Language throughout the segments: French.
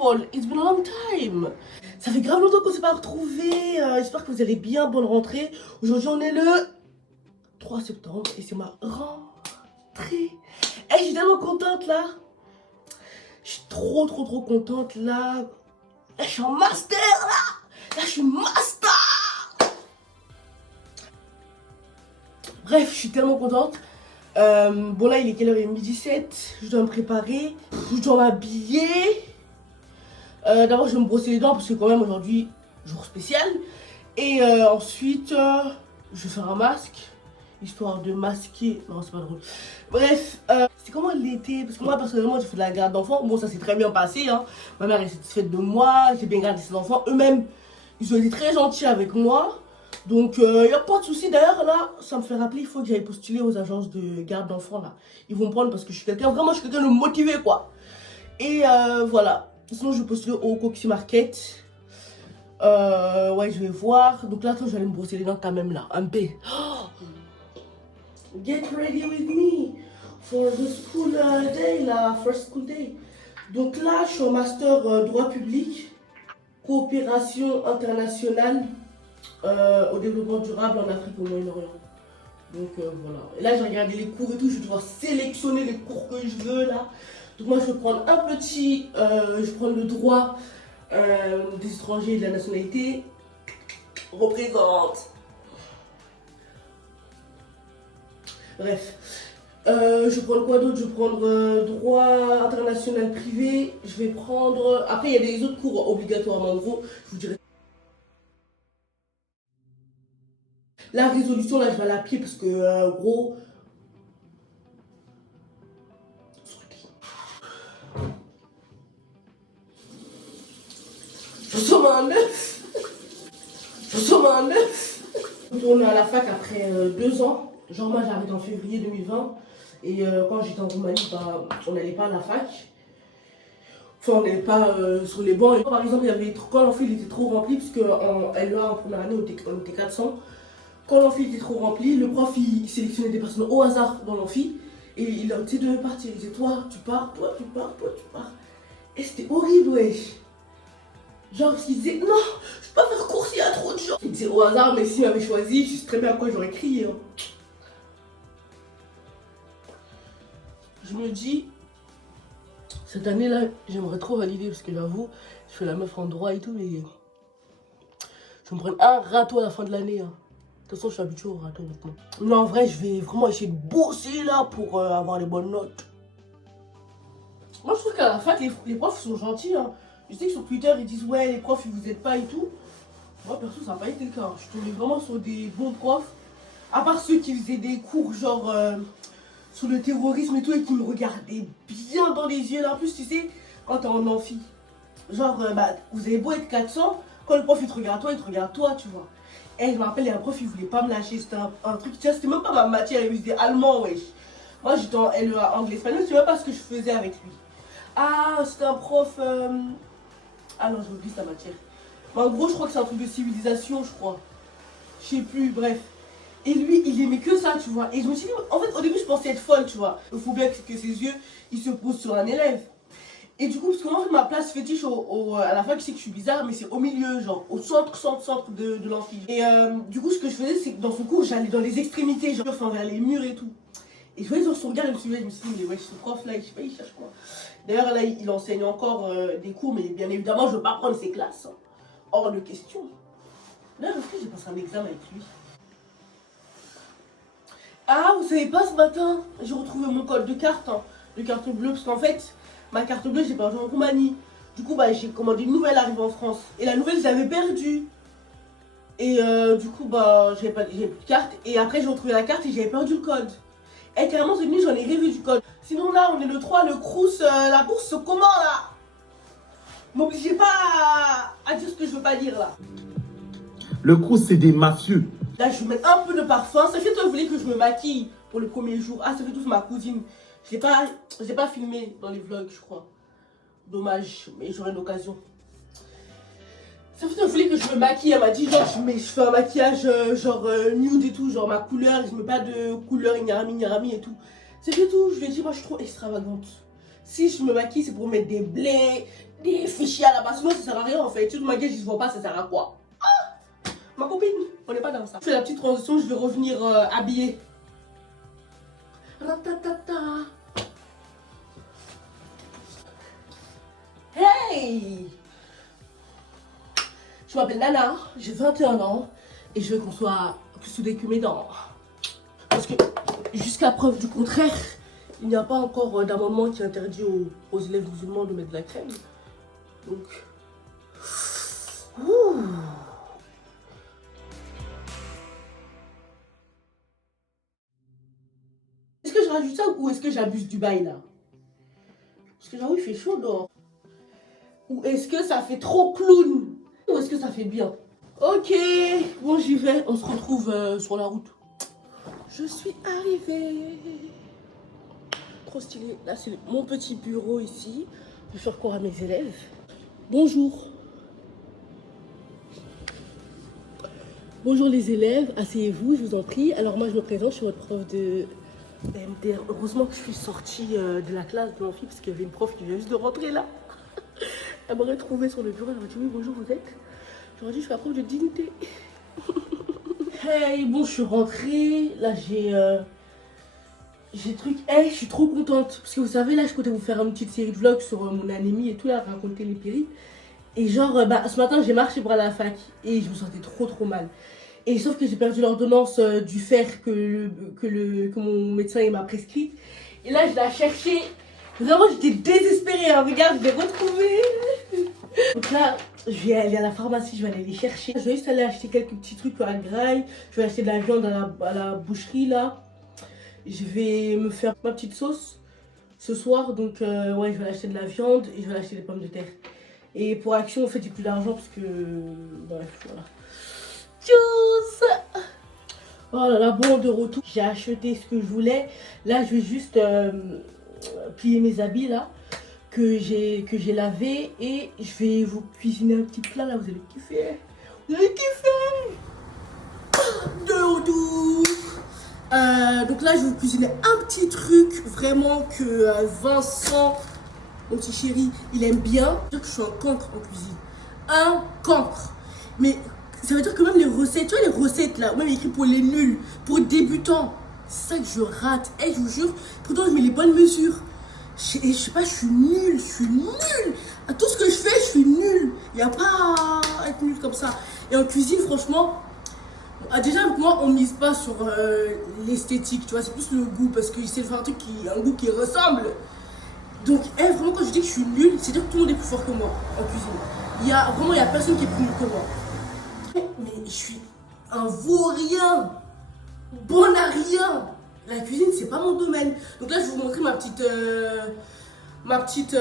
people, it's been a long time. Ça fait grave longtemps qu'on s'est pas retrouvés. J'espère que vous allez bien, bonne rentrée. Aujourd'hui on est le 3 septembre et c'est ma rentrée. Et je suis tellement contente là. Je suis trop contente là. Là je suis en master là. Là je suis master. Bref, je suis tellement contente. Bon là il est quelle heure? Il est midi 7. Je dois me préparer. Je dois m'habiller. D'abord je vais me brosser les dents parce que quand même aujourd'hui jour spécial. Et ensuite je vais faire un masque. Histoire de masquer. Non c'est pas drôle. Bref, c'est comment l'été? Parce que moi personnellement j'ai fait de la garde d'enfants. Bon ça s'est très bien passé hein. Ma mère est satisfaite de moi. J'ai bien gardé ses enfants. Eux-mêmes ils ont été très gentils avec moi. Donc il n'y a pas de souci. D'ailleurs là ça me fait rappeler, il faut que j'aille postuler aux agences de garde d'enfants là. Ils vont me prendre parce que je suis quelqu'un, vraiment je suis quelqu'un de motivé quoi. Et voilà. Sinon je vais postuler au Coxy Market. Ouais je vais voir. Donc là attends, je vais aller me brosser les dents quand même là. Un peu. Get ready with me for the school day la first school day. Donc là je suis en master droit public, coopération internationale au développement durable en Afrique au Moyen-Orient. Donc voilà. Et là j'ai regardé les cours et tout, je vais devoir sélectionner les cours que je veux là. Donc moi je vais prendre un petit, je vais prendre le droit des étrangers et de la nationalité. Représente. Bref. Je vais prendre quoi d'autre? Je vais prendre droit international privé. Je vais prendre... Après il y a des autres cours obligatoirement. En gros, je vous dirai. La résolution là je vais à la pied parce que gros... Je somme un 9. Je somme un 9. Je retourne à la fac après 2 ans. Genre moi j'arrête en février 2020. Et quand j'étais en Roumanie, bah, on n'allait pas à la fac. Enfin on n'allait pas sur les bancs. Et par exemple il y avait, quand l'amphi était trop rempli, parce qu'en LEA en première année on était 400. Quand l'amphi était trop rempli, le prof il sélectionnait des personnes au hasard dans l'amphi. Et il leur disait de partir. Il disait toi tu pars, toi tu pars, toi tu pars. Et c'était horrible wesh. Genre parce qu'il disait non, je peux pas faire cours s'il y a trop de gens. Il disait au hasard, mais s'il m'avait choisi, je sais très bien à quoi j'aurais crié. Hein. Je me dis, cette année-là, j'aimerais trop valider parce que j'avoue, je fais la meuf en droit et tout, mais je me prends un râteau à la fin de l'année. Hein. De toute façon, je suis habituée au râteau maintenant. Non, en vrai, je vais vraiment essayer de bosser là pour avoir les bonnes notes. Moi, je trouve qu'à la fac, les profs sont gentils. Hein. Je sais que sur Twitter, ils disent ouais, les profs, ils vous aident pas et tout. Moi, perso, ça n'a pas été le cas. Je suis tombée vraiment sur des bons profs. À part ceux qui faisaient des cours genre sur le terrorisme et tout et qui me regardaient bien dans les yeux. Là, en plus, tu sais, quand t'es en amphi, genre, bah, vous avez beau être 400, quand le prof il te regarde toi, il te regarde toi, tu vois. Et je me rappelle, il y a un prof, il voulait pas me lâcher. C'était un truc, tu vois, c'était même pas ma matière, il me disait allemand, wesh. Moi, j'étais en LEA anglais-espagnol, je sais même pas ce que je faisais avec lui. Ah, c'était un prof. Ah non, je oublie sa matière. Mais en gros, je crois que c'est un truc de civilisation, je crois. Je sais plus, bref. Et lui, il aimait que ça, tu vois. Et je me suis dit, en fait, au début, je pensais être folle, tu vois. Il faut bien que ses yeux, ils se posent sur un élève. Et du coup, parce que moi, en fait, ma place fétiche à la fac, je sais que je suis bizarre, mais c'est au milieu, genre, au centre de l'amphi. Et du coup, ce que je faisais, c'est que dans son cours, j'allais dans les extrémités, genre, enfin, vers les murs et tout. Et je voyais dans son regard, je me suis dit, mais ouais, ce prof-là, je sais pas, il cherche quoi. D'ailleurs, là, il enseigne encore des cours, mais bien évidemment, je veux pas prendre ses classes. Hein. Hors de question. Là, je sais, j'ai passé un examen avec lui. Ah, vous savez pas, ce matin, j'ai retrouvé mon code de carte, hein, de carte bleue, parce qu'en fait, ma carte bleue, j'ai perdu en Roumanie. Du coup, bah, j'ai commandé une nouvelle arrivée en France. Et la nouvelle, je l'avais perdue. Et du coup, bah, j'avais plus de carte. Et après, j'ai retrouvé la carte et j'avais perdu le code. Et carrément, cette nuit, j'en ai rêvé du code. Sinon, là, on est le 3, le Crous, la bourse, c'est comment, là? M'obligez pas à dire ce que je veux pas dire, là. Le Crous, c'est des mafieux. Là, je vais mettre un peu de parfum. Ça fait toi, vous voulez que je me maquille pour le premier jour. Ah, ça fait tout, c'est ma cousine. Je l'ai pas filmé dans les vlogs, je crois. Dommage, mais j'aurai l'occasion. Ça fait toi, vous voulez que je me maquille. Elle m'a dit, genre, je fais un maquillage genre nude et tout, genre ma couleur. Je mets pas de couleur ignarami et tout. Ça fait tout. Je lui ai dit, moi, je suis trop extravagante. Si je me maquille, c'est pour mettre des blés, des fichiers à la base. Sinon, ça sert à rien en fait. Tu te maquilles, je ne vois pas, ça sert à quoi? Ma copine, on n'est pas dans ça. Je fais la petite transition, je vais revenir habillée. Ratatata. Hey! Je m'appelle Nana, j'ai 21 ans et je veux qu'on soit plus soudés que mes dents. Parce que jusqu'à preuve du contraire, il n'y a pas encore d'amendement qui interdit aux élèves musulmans de mettre de la crème. Donc... Ouh. Est-ce que je rajoute ça ou est-ce que j'abuse du bail là? Parce que j'avoue il fait chaud dehors. Ou est-ce que ça fait trop clown? Ou est-ce que ça fait bien? Ok, bon j'y vais, on se retrouve sur la route. Je suis arrivée. Trop stylé. Là c'est mon petit bureau ici. Je vais faire cours à mes élèves. Bonjour. Bonjour les élèves, asseyez-vous, je vous en prie. Alors moi je me présente, je suis votre prof de MDR. Heureusement que je suis sortie de la classe de l'amphi parce qu'il y avait une prof qui vient juste de rentrer là. Elle m'aurait trouvée sur le bureau, elle m'a dit oui bonjour vous êtes. J'aurais dit je suis la prof de dignité. Hey, bon je suis rentrée, là j'ai truc. Hey, je suis trop contente parce que vous savez là je comptais vous faire une petite série de vlogs sur mon anémie et tout là, raconter les périples. Et genre, ce matin, j'ai marché pour aller à la fac et je me sentais trop mal. Et sauf que j'ai perdu l'ordonnance du fer que mon médecin m'a prescrite. Et là, je l'ai cherchée. Vraiment, j'étais désespérée. Hein. Regarde, je l'ai retrouvée. Donc là, je vais aller à la pharmacie, je vais aller les chercher. Je vais juste aller acheter quelques petits trucs à graille. Je vais acheter de la viande à la boucherie là. Je vais me faire ma petite sauce ce soir. Donc, ouais, je vais acheter de la viande et je vais acheter des pommes de terre. Et pour Action, en fait, j'ai plus d'argent parce que... Bref, voilà. Tchuss! Oh là là, bon, de retour. J'ai acheté ce que je voulais. Là, je vais juste plier mes habits, là, que j'ai lavé. Et je vais vous cuisiner un petit plat, là, vous allez kiffer. Vous allez kiffer! De retour! Donc là, je vais vous cuisiner un petit truc, vraiment, que Vincent... Mon petit chéri, il aime bien. Je veux dire que je suis un cancre en cuisine. Un cancre. Mais ça veut dire que même les recettes, tu vois les recettes là, même écrit pour les nuls, pour débutants, c'est ça que je rate. Et je vous jure, pourtant je mets les bonnes mesures. Je sais pas, je suis nulle. À tout ce que je fais, je suis nulle. Il n'y a pas à être nul comme ça. Et en cuisine, franchement, déjà moi on mise pas sur l'esthétique, tu vois, c'est plus le goût parce que c'est faire un goût qui ressemble. Donc, vraiment, quand je dis que je suis nulle, c'est dire que tout le monde est plus fort que moi en cuisine. Il y a personne qui est plus nul que moi. Mais je suis un vaurien, bon à rien. La cuisine, c'est pas mon domaine. Donc là, je vais vous montrer ma petite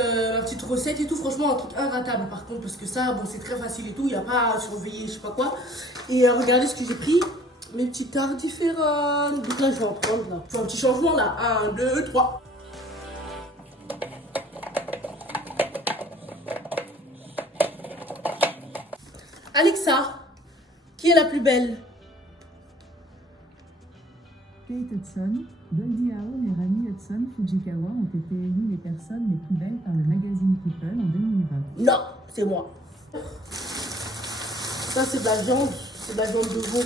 recette et tout. Franchement, un truc inratable par contre, parce que ça, bon, c'est très facile et tout. Il n'y a pas à surveiller, je sais pas quoi. Et regardez ce que j'ai pris. Mes petites tartes différentes. Donc là, je vais en prendre là. Je fais un petit changement là. 1, 2, 3. Alexa, qui est la plus belle? Kate Hudson, Goldie Hawn et Rani Hudson Fujikawa ont été élues les personnes les plus belles par le magazine People en 2020. Non, c'est moi. Ça, c'est de la viande. C'est de la viande de veau.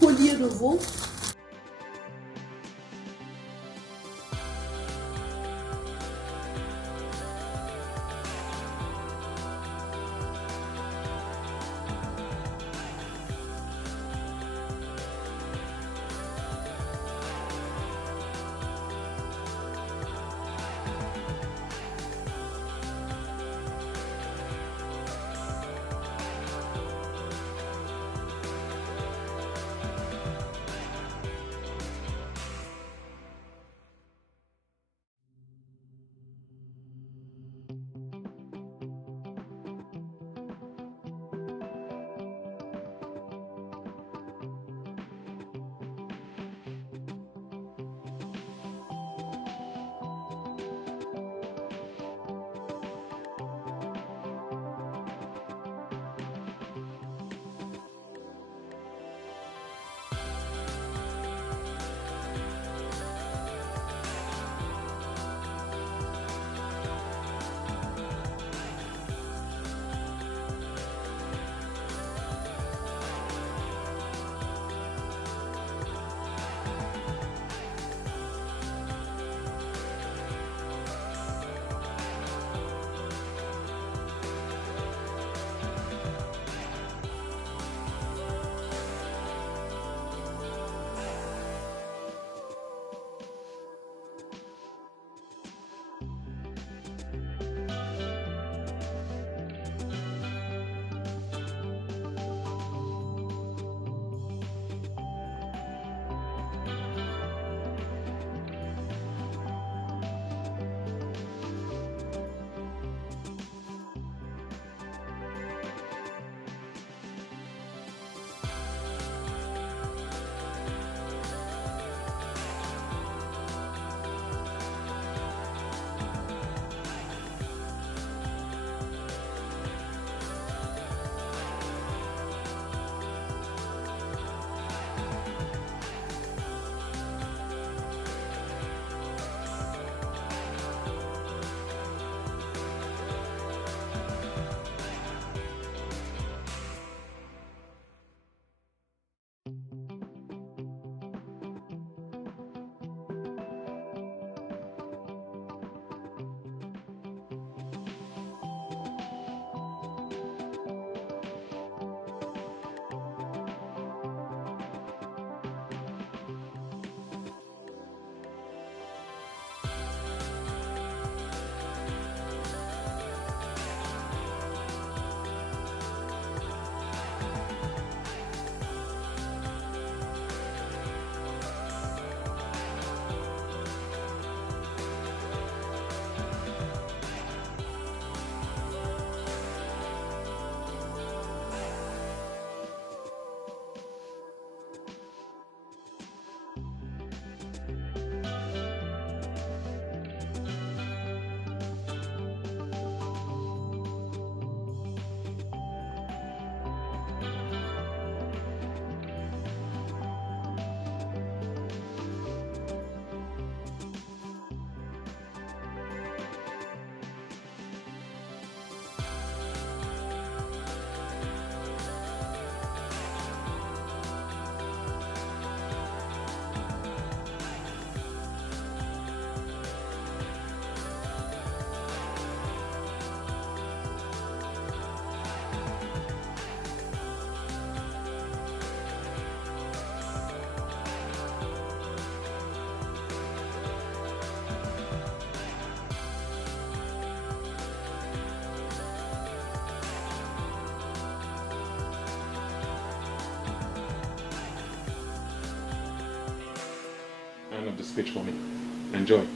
Collier de veau. of the speech for me. Enjoy.